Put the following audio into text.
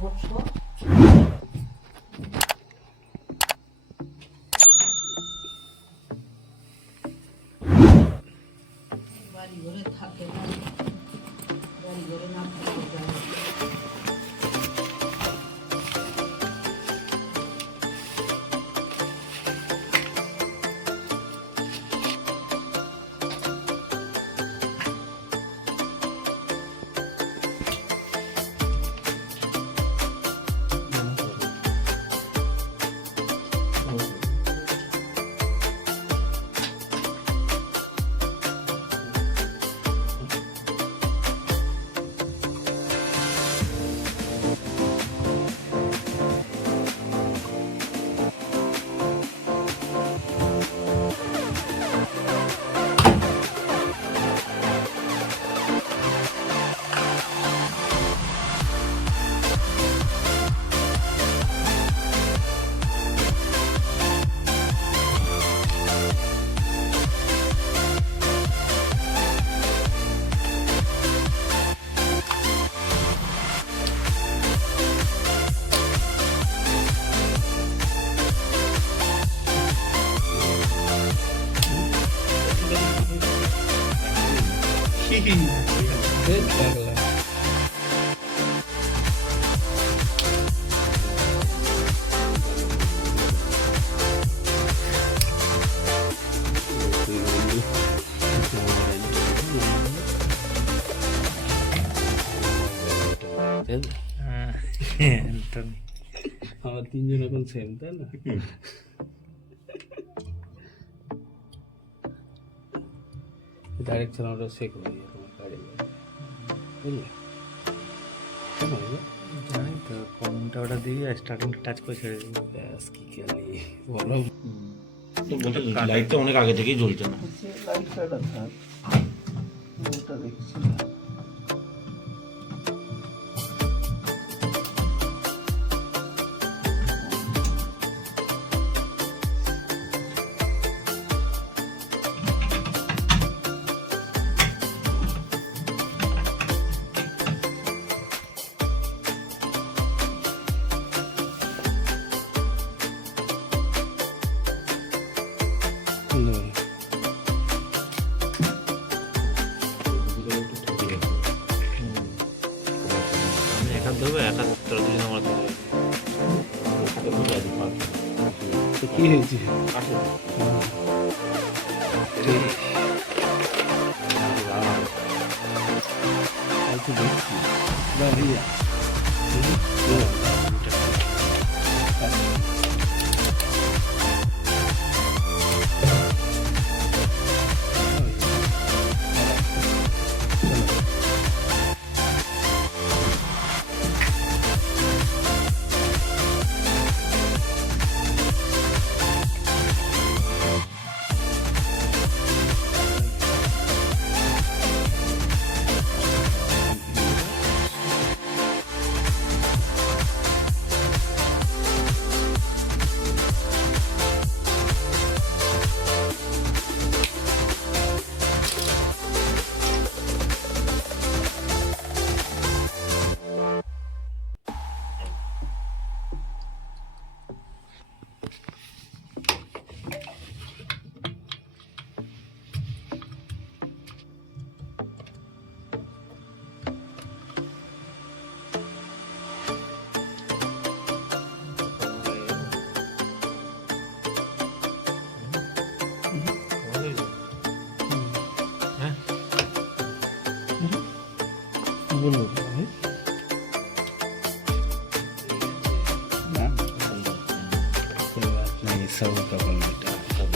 বাড়ি ঘরে থাকে না, বাড়ি ঘরে না থাকতে যায়। আমরা তিনজন এখন সেম, তাই না? ডাইরেক্ট চালানোটা শেখ হয়ে যায় তোমার গাড়ি, বুঝলে? জানি তো কোনটা ওটা দিয়ে স্টার্টিং টাচ করে ছেড়ে দিই। ব্যাস কি খেলি বলো। লাইটটা অনেক আগে থেকেই জ্বলছে না। লাইটটা থাক, ওটা দেখছি না। আমি এক হাত ধরবো, এক হাত তোরা দুজন আমার ধরবে। তো কি হয়েছে? দেখছি দাঁড়িয়ে বলবো না, सब का बन बेटा सब